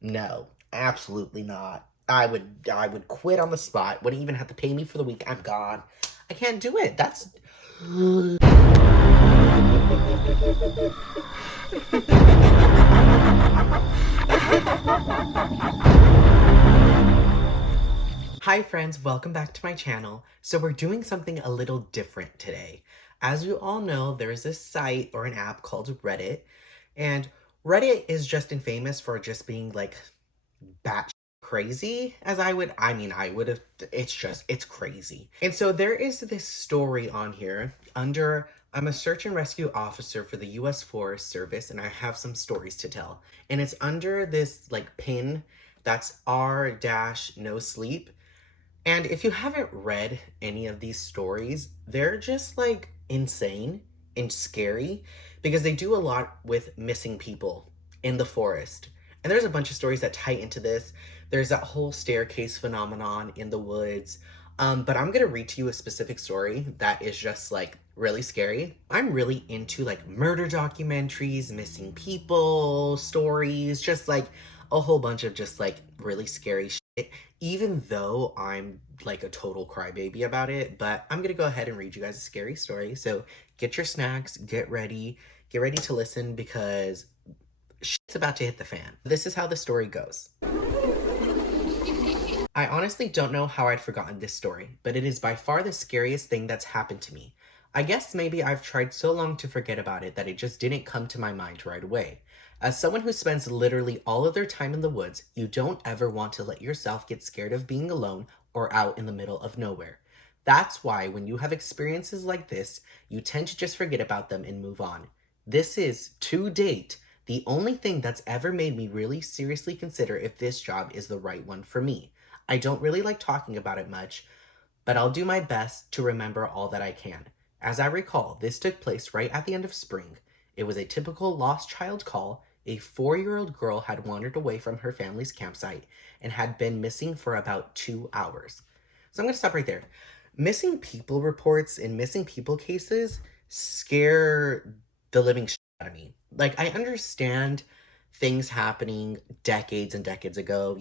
No, absolutely not. I would quit on the spot. Wouldn't even have to pay me for the week. I'm gone. I can't do it. That's Hi friends, welcome back to my channel. So we're doing something a little different today. As you all know, there's this site or an app called Reddit, and Reddit is just infamous for just being like batshit crazy, as I would have, it's crazy. And so there is this story on here under, I'm a search and rescue officer for the US Forest Service, and I have some stories to tell. And it's under this like pin that's r dash no sleep. And if you haven't read any of these stories, they're just like insane and scary because they do a lot with missing people in the forest. And there's a bunch of stories that tie into this. There's that whole staircase phenomenon in the woods. But I'm gonna read to you a specific story that is just like really scary. I'm really into like murder documentaries, missing people stories, just like a whole bunch of just like really scary shit, even though I'm like a total crybaby about it. But I'm gonna go ahead and read you guys a scary story. So get your snacks, get ready to listen because shit's about to hit the fan. This is how the story goes. I honestly don't know how I'd forgotten this story, but it is by far the scariest thing that's happened to me. I guess maybe I've tried so long to forget about it that it just didn't come to my mind right away. As someone who spends literally all of their time in the woods, you don't ever want to let yourself get scared of being alone or out in the middle of nowhere. That's why when you have experiences like this, you tend to just forget about them and move on. This is, to date, the only thing that's ever made me really seriously consider if this job is the right one for me. I don't really like talking about it much, but I'll do my best to remember all that I can. As I recall, this took place right at the end of spring. It was a typical lost child call. A 4-year-old girl had wandered away from her family's campsite and had been missing for about 2 hours. So I'm going to stop right there. Missing people reports and missing people cases scare the living shit out of me. Like, I understand things happening decades and decades ago,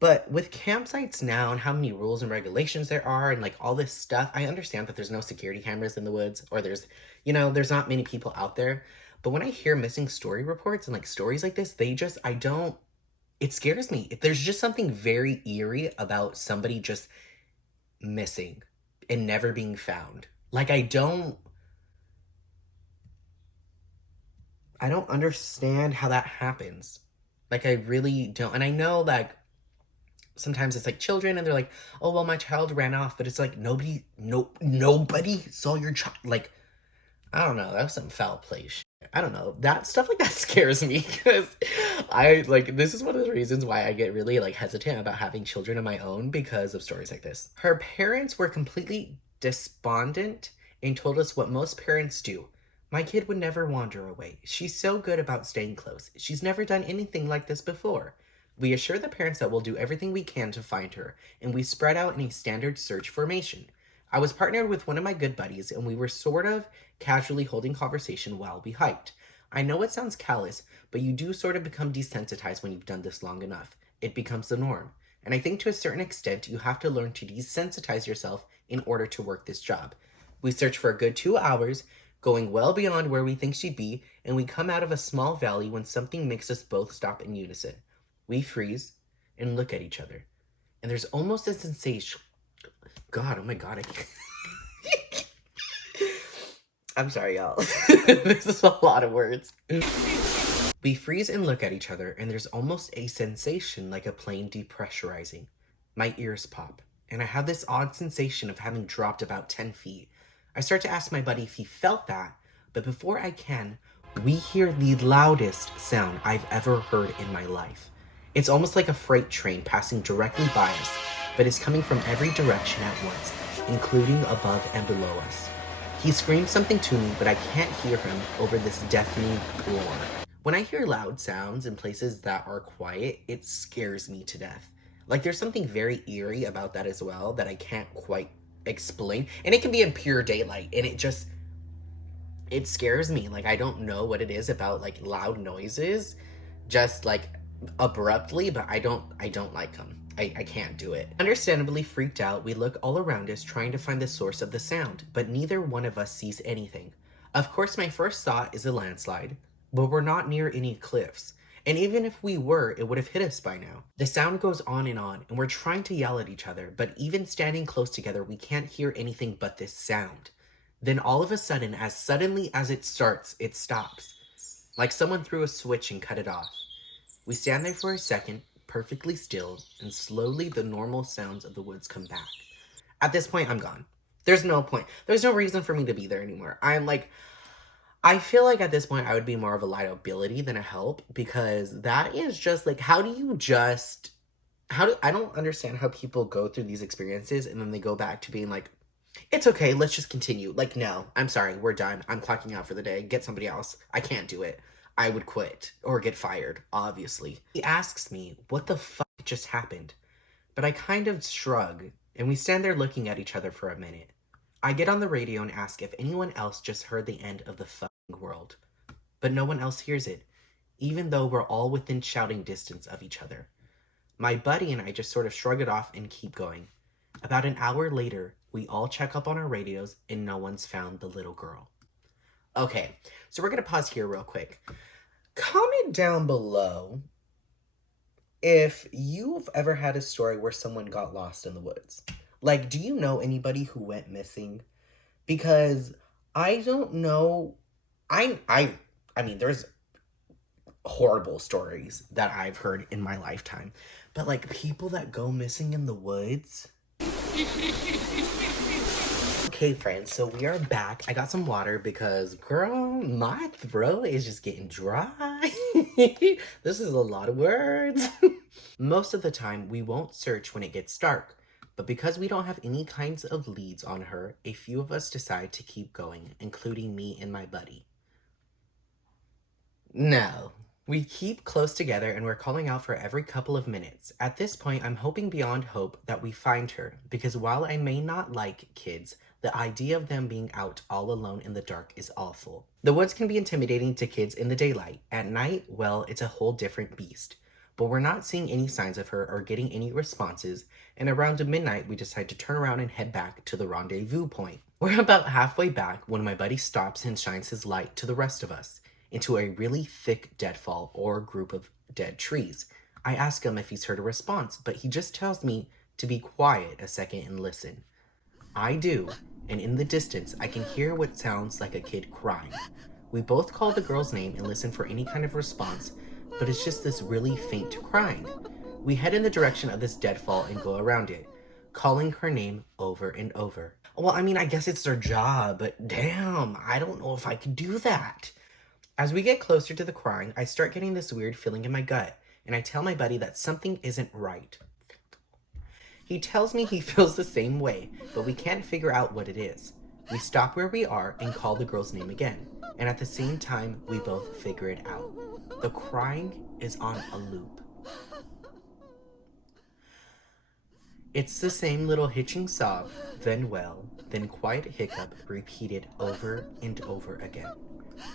but with campsites now and how many rules and regulations there are and like all this stuff, I understand that there's no security cameras in the woods or there's not many people out there. But when I hear missing story reports and like stories like this, it scares me. There's just something very eerie about somebody just missing and never being found. Like I don't understand how that happens. Like I really don't. And I know like sometimes it's like children and they're like, oh well my child ran off, but it's like nobody saw your child. Like, I don't know, that was some foul play shit. I don't know, that stuff like that scares me because I like, this is one of the reasons why I get really like hesitant about having children of my own, because of stories like this. Her parents were completely despondent and told us what most parents do. My kid would never wander away. She's so good about staying close. She's never done anything like this before. We assure the parents that we'll do everything we can to find her, and we spread out in a standard search formation. I was partnered with one of my good buddies, and we were sort of casually holding conversation while we hiked. I know it sounds callous, but you do sort of become desensitized when you've done this long enough. It becomes the norm. And I think to a certain extent, you have to learn to desensitize yourself in order to work this job. We search for a good 2 hours, going well beyond where we think she'd be, and we come out of a small valley when something makes us both stop in unison. We freeze and look at each other. And there's almost a sensation. God, oh my God, I can't. I'm sorry, y'all. This is a lot of words. We freeze and look at each other, and there's almost a sensation like a plane depressurizing. My ears pop, and I have this odd sensation of having dropped about 10 feet. I start to ask my buddy if he felt that, but before I can, we hear the loudest sound I've ever heard in my life. It's almost like a freight train passing directly by us, but it's coming from every direction at once, including above and below us. He screams something to me, but I can't hear him over this deafening roar. When I hear loud sounds in places that are quiet, it scares me to death. Like, there's something very eerie about that as well that I can't quite explain. And it can be in pure daylight, and it scares me. Like, I don't know what it is about like loud noises just like abruptly, but I don't like them. I can't do it. Understandably freaked out, we look all around us trying to find the source of the sound, but neither one of us sees anything. Of course, my first thought is a landslide, but we're not near any cliffs. And even if we were, it would have hit us by now. The sound goes on, and we're trying to yell at each other, but even standing close together, we can't hear anything but this sound. Then all of a sudden, as suddenly as it starts, it stops. Like someone threw a switch and cut it off. We stand there for a second, perfectly still, and slowly the normal sounds of the woods come back. At this point, I'm gone. There's no point. There's no reason for me to be there anymore. I feel like at this point I would be more of a liability than a help, because that is just like, I don't understand how people go through these experiences and then they go back to being like, it's okay, let's just continue. Like, no, I'm sorry, we're done. I'm clocking out for the day. Get somebody else. I can't do it. I would quit or get fired, obviously. He asks me, what the fuck just happened? But I kind of shrug, and we stand there looking at each other for a minute. I get on the radio and ask if anyone else just heard the end of the fucking world. But no one else hears it, even though we're all within shouting distance of each other. My buddy and I just sort of shrug it off and keep going. About an hour later, we all check up on our radios and no one's found the little girl. Okay, so we're gonna pause here real quick. Comment down below if you've ever had a story where someone got lost in the woods. Like, do you know anybody who went missing? Because I don't know. I mean, there's horrible stories that I've heard in my lifetime, but like people that go missing in the woods. Okay, friends, so we are back. I got some water because, girl, my throat is just getting dry. This is a lot of words. Most of the time, we won't search when it gets dark, but because we don't have any kinds of leads on her, a few of us decide to keep going, including me and my buddy. No. We keep close together and we're calling out for every couple of minutes. At this point, I'm hoping beyond hope that we find her, because while I may not like kids, the idea of them being out all alone in the dark is awful. The woods can be intimidating to kids in the daylight. At night, well, it's a whole different beast. But we're not seeing any signs of her or getting any responses, and around midnight, we decide to turn around and head back to the rendezvous point. We're about halfway back when my buddy stops and shines his light to the rest of us into a really thick deadfall or group of dead trees. I ask him if he's heard a response, but he just tells me to be quiet a second and listen. I do, and in the distance, I can hear what sounds like a kid crying. We both call the girl's name and listen for any kind of response, but it's just this really faint crying. We head in the direction of this deadfall and go around it, calling her name over and over. Well, I mean, I guess it's their job, but damn, I don't know if I could do that. As we get closer to the crying, I start getting this weird feeling in my gut, and I tell my buddy that something isn't right. He tells me he feels the same way, but we can't figure out what it is. We stop where we are and call the girl's name again, and at the same time, we both figure it out. The crying is on a loop. It's the same little hitching sob, then wail, then quiet hiccup repeated over and over again.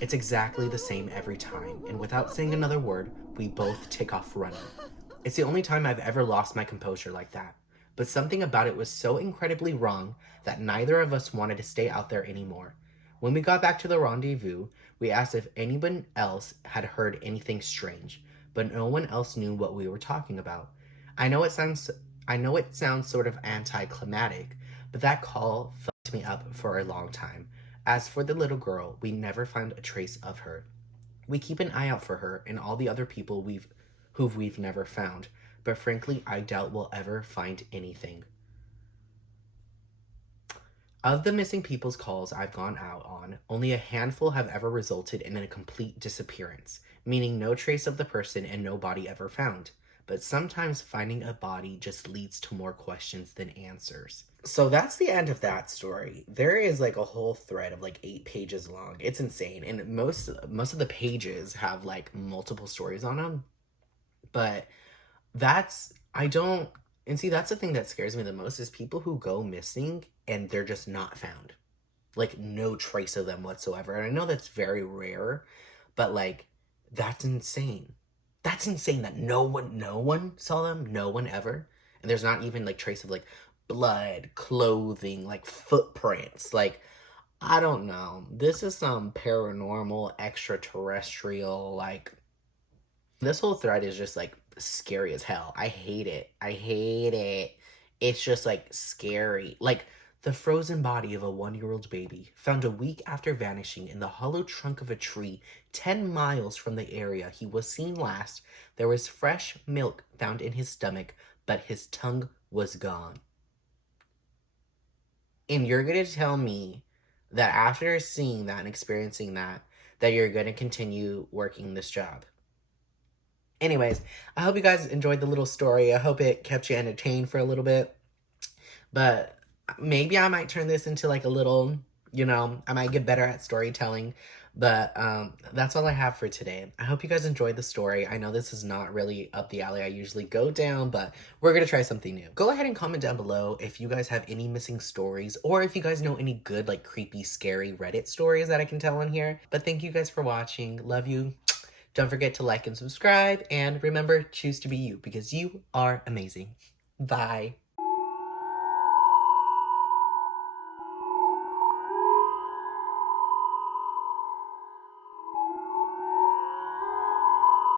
It's exactly the same every time, and without saying another word, we both take off running. It's the only time I've ever lost my composure like that, but something about it was so incredibly wrong that neither of us wanted to stay out there anymore. When we got back to the rendezvous, we asked if anyone else had heard anything strange, but no one else knew what we were talking about. I know it sounds sort of anticlimactic, but that call fucked me up for a long time. As for the little girl, we never found a trace of her. We keep an eye out for her and all the other people who we've never found, but frankly, I doubt we'll ever find anything. Of the missing people's calls I've gone out on, only a handful have ever resulted in a complete disappearance, meaning no trace of the person and no body ever found. But sometimes finding a body just leads to more questions than answers. So that's the end of that story. There is like a whole thread of like 8 pages long. It's insane, and most of the pages have like multiple stories on them. But that's I don't and see, that's the thing that scares me the most is people who go missing and they're just not found. Like no trace of them whatsoever. And I know that's very rare, but like that's insane. That's insane that no one saw them, no one ever. And there's not even like trace of like blood, clothing, like footprints. Like, I don't know. This is some paranormal, extraterrestrial, like, this whole thread is just like scary as hell. I hate it. I hate it. It's just like scary. Like the frozen body of a 1 year old baby found a week after vanishing in the hollow trunk of a tree 10 miles from the area he was seen last. There was fresh milk found in his stomach, but his tongue was gone. And you're going to tell me that after seeing that and experiencing that, that you're going to continue working this job. Anyways, I hope you guys enjoyed the little story. I hope it kept you entertained for a little bit. But maybe I might turn this into like a little, I might get better at storytelling. But that's all I have for today. I hope you guys enjoyed the story. I know this is not really up the alley I usually go down, but we're going to try something new. Go ahead and comment down below if you guys have any missing stories, or if you guys know any good, like, creepy, scary Reddit stories that I can tell on here. But thank you guys for watching. Love you. Don't forget to like and subscribe, and remember, choose to be you because you are amazing. Bye.